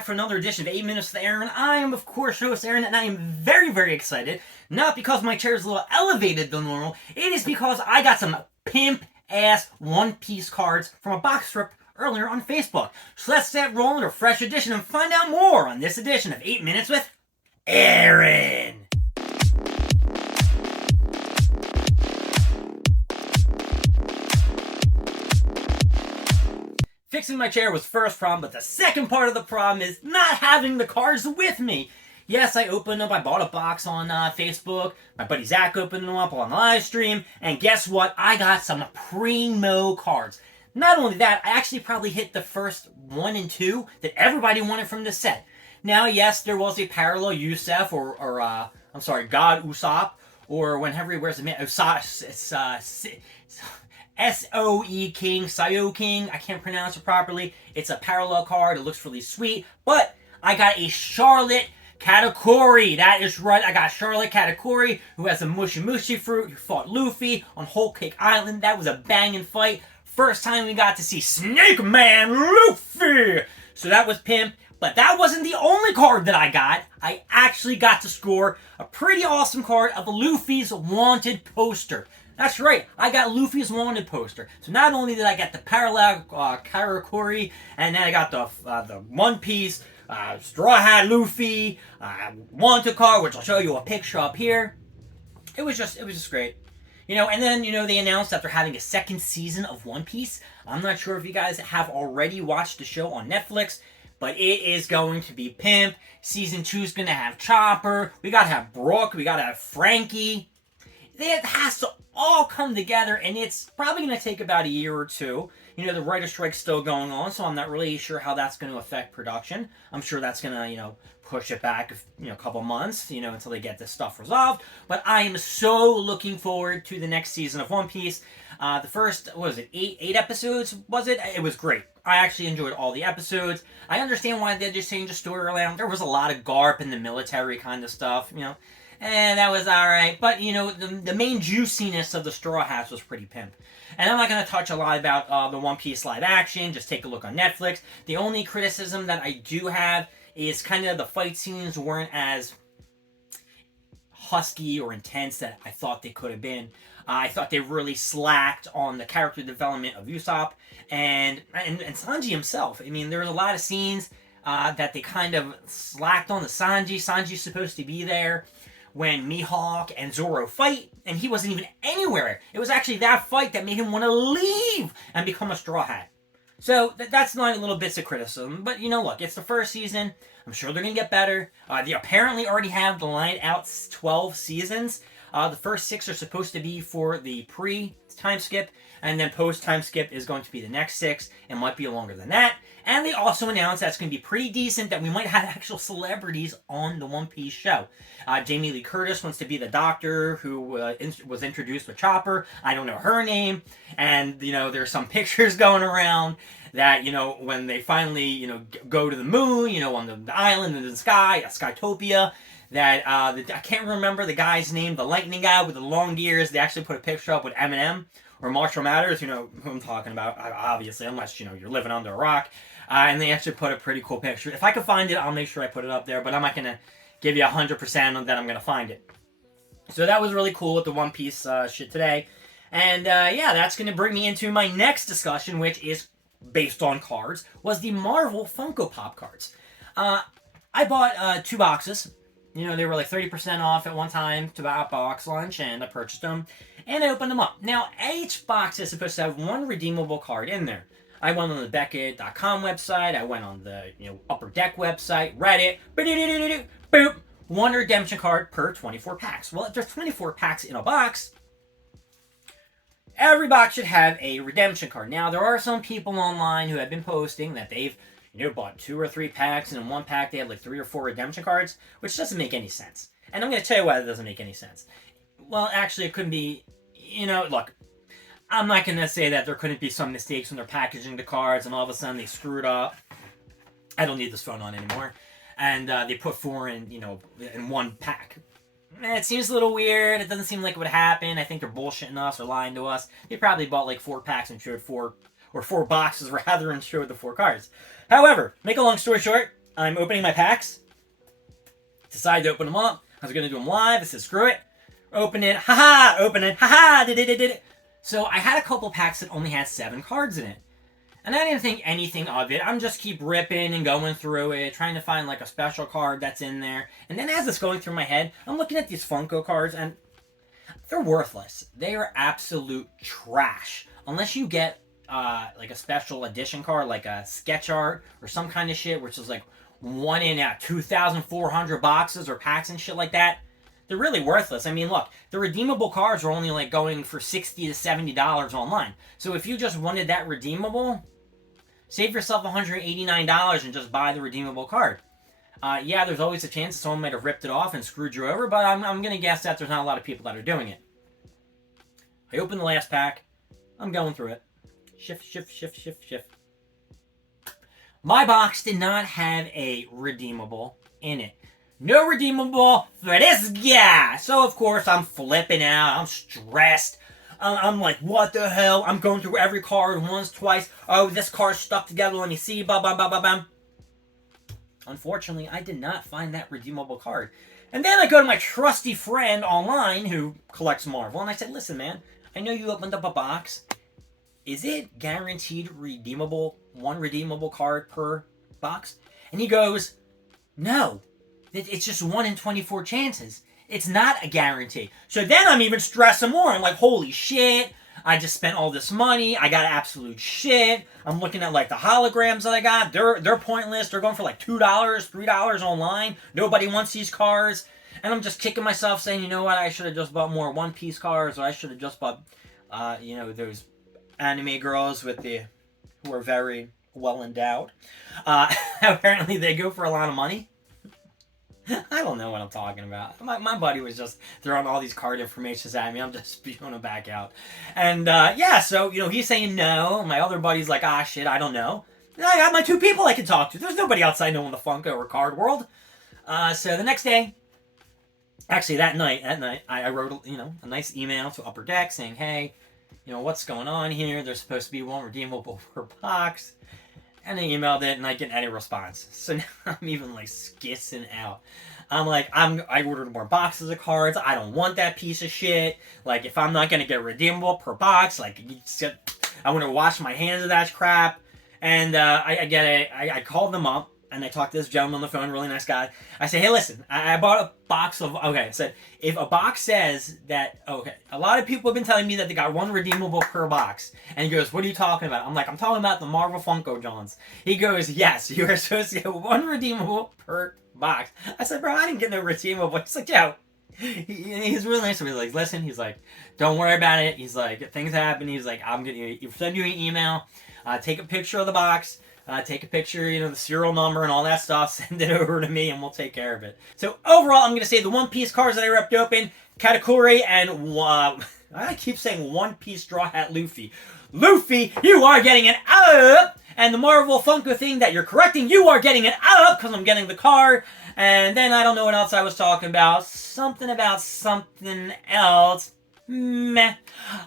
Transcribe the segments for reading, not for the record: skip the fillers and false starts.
back for another edition of 8 Minutes with Aaron. I am, of course, your host Aaron, and I am very, very excited. Not because my chair is a little elevated than normal. It is because I got some pimp-ass One Piece cards from a box strip earlier on Facebook. So let's get rolling a fresh edition and find out more on this edition of 8 Minutes with Aaron. Fixing my chair was first problem, but the second part of the problem is not having the cards with me. Yes, I opened up, I bought a box on Facebook, my buddy Zach opened them up on live stream, and guess what? I got some primo cards. Not only that, I actually probably hit the first 1 and 2 that everybody wanted from this set. Now, yes, there was a parallel Yusef, God Usopp, or whenever he wears a man, S-O-E King, Sayo King, I can't pronounce it properly. It's a parallel card, it looks really sweet, but I got a Charlotte Katakuri. That is right, I got Charlotte Katakuri, who has a Mushi Mushi fruit, who fought Luffy on Whole Cake Island. That was a banging fight. First time we got to see Snake Man Luffy. So that was pimp, but that wasn't the only card that I got. I actually got to score a pretty awesome card of Luffy's wanted poster. That's right, I got Luffy's wanted poster. So not only did I get the parallel Karakuri, and then I got the One Piece Straw Hat Luffy wanted card, which I'll show you a picture up here. It was just great. And then, they announced that they're having a second season of One Piece. I'm not sure if you guys have already watched the show on Netflix, but it is going to be pimp. Season 2 is going to have Chopper. We got to have Brooke. We got to have Frankie. It has to all come together, and it's probably going to take about a year or two. The writer strike's still going on, so I'm not really sure how that's going to affect production. I'm sure that's going to, push it back, a couple months, until they get this stuff resolved. But I am so looking forward to the next season of One Piece. The first, eight episodes, was it? It was great. I actually enjoyed all the episodes. I understand why they just changed the story around. There was a lot of Garp and the military kind of stuff, and that was alright. But, the main juiciness of the Straw Hats was pretty pimp. And I'm not going to touch a lot about the One Piece live action. Just take a look on Netflix. The only criticism that I do have is kind of the fight scenes weren't as husky or intense that I thought they could have been. I thought they really slacked on the character development of Usopp and Sanji himself. I mean, there was a lot of scenes that they kind of slacked on the Sanji. Sanji's supposed to be there when Mihawk and Zoro fight, and he wasn't even anywhere. It was actually that fight that made him want to leave and become a Straw Hat. So that's not little bits of criticism, but look, it's the first season. I'm sure they're going to get better. They apparently already have the line out 12 seasons. The first 6 are supposed to be for the pre-time skip, and then post-time skip is going to be the next 6. It might be longer than that. And they also announced that it's going to be pretty decent, that we might have actual celebrities on the One Piece show. Jamie Lee Curtis wants to be the doctor who was introduced with Chopper. I don't know her name. And, there's some pictures going around that, when they finally, go to the moon, on the island in the sky, Skytopia, that I can't remember the guy's name, the lightning guy with the long ears. They actually put a picture up with Eminem or Marshall Mathers, who I'm talking about, obviously, unless, you're living under a rock. And they actually put a pretty cool picture. If I can find it, I'll make sure I put it up there, but I'm not going to give you 100% that I'm going to find it. So that was really cool with the One Piece shit today. And that's going to bring me into my next discussion, which is based on cards, was the Marvel Funko Pop cards. I bought 2 boxes. They were like 30% off at one time to buy a box lunch, and I purchased them, and I opened them up. Now, each box is supposed to have one redeemable card in there. I went on the Beckett.com website, I went on the Upper Deck website, Reddit, boop, one redemption card per 24 packs. Well, if there's 24 packs in a box, every box should have a redemption card. Now, there are some people online who have been posting that they've bought 2 or 3 packs, and in one pack they have like 3 or 4 redemption cards, which doesn't make any sense. And I'm going to tell you why it doesn't make any sense. Well, actually, it couldn't be, look, I'm not going to say that there couldn't be some mistakes when they're packaging the cards and all of a sudden they screwed up. I don't need this phone on anymore. And they put 4 in one pack. It seems a little weird. It doesn't seem like it would happen. I think they're bullshitting us or lying to us. They probably bought like 4 packs and showed 4 boxes rather, and showed the 4 cards. However, make a long story short, I'm opening my packs. Decided to open them up. I was going to do them live. I said, screw it. Open it. Haha. Open it. Haha. Did it. So I had a couple packs that only had 7 cards in it. And I didn't think anything of it. I'm just keep ripping and going through it, trying to find like a special card that's in there. And then as it's going through my head, I'm looking at these Funko cards and they're worthless. They are absolute trash. Unless you get like a special edition card, like a sketch art or some kind of shit, which is like 1 in 2,400 boxes or packs and shit like that. They're really worthless. I mean, look, the redeemable cards are only like going for $60 to $70 online. So if you just wanted that redeemable, save yourself $189 and just buy the redeemable card. Yeah, there's always a chance someone might have ripped it off and screwed you over, but I'm going to guess that there's not a lot of people that are doing it. I open the last pack. I'm going through it. Shift. My box did not have a redeemable in it. No redeemable for this guy. So, of course, I'm flipping out. I'm stressed. I'm like, what the hell? I'm going through every card once, twice. Oh, this card's stuck together. Let me see. Blah, blah, blah, blah, blah. Unfortunately, I did not find that redeemable card. And then I go to my trusty friend online who collects Marvel. And I said, listen, man, I know you opened up a box. Is it guaranteed redeemable? 1 redeemable card per box? And he goes, no. It's just 1 in 24 chances. It's not a guarantee. So then I'm even stressing more. I'm like, holy shit. I just spent all this money. I got absolute shit. I'm looking at like the holograms that I got. They're pointless. They're going for like $2, $3 online. Nobody wants these cards. And I'm just kicking myself saying, you know what? I should have just bought more One Piece cards. Or I should have just bought, those anime girls who are very well endowed. Apparently they go for a lot of money. I don't know what I'm talking about. My buddy was just throwing all these card informations at me. I'm just spewing them back out. And, so, he's saying no. My other buddy's like, shit, I don't know. And I got my 2 people I can talk to. There's nobody else I know in the Funko or card world. So the next day, actually that night, I wrote, a nice email to Upper Deck saying, hey, what's going on here? There's supposed to be 1 redeemable per box. And I emailed it and I didn't get any response. So now I'm even like skissing out. I'm like, I ordered more boxes of cards. I don't want that piece of shit. Like, if I'm not going to get redeemable per box, like, I want to wash my hands of that crap. And I called them up and I talked to this gentleman on the phone, really nice guy. I said, hey, listen, I bought a box of, I said, if a box says that, a lot of people have been telling me that they got 1 redeemable per box. And he goes, what are you talking about? I'm like, I'm talking about the Marvel Funko Johns. He goes, yes, you are supposed to get 1 redeemable per box. I said, bro, I didn't get no redeemable. He's like, yo. He's really nice. He's like, listen, he's like, don't worry about it. He's like, things happen. He's like, I'm going to send you an email. Take a picture of the box. Take a picture, the serial number and all that stuff, send it over to me and we'll take care of it. So overall, I'm going to say the One Piece cards that I ripped open, Katakuri and, I keep saying One Piece Straw Hat Luffy. Luffy, you are getting an up! And the Marvel Funko thing that you're correcting, you are getting an up because I'm getting the card. And then I don't know what else I was talking about. Something about something else. Meh.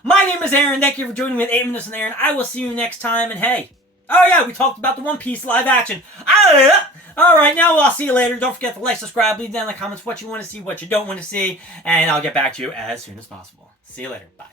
My name is Aaron. Thank you for joining me with 8 Minutes with Aaron. I will see you next time. And hey, oh yeah, we talked about the One Piece live action. Alright, now I'll see you later. Don't forget to like, subscribe, leave down in the comments what you want to see, what you don't want to see, and I'll get back to you as soon as possible. See you later. Bye.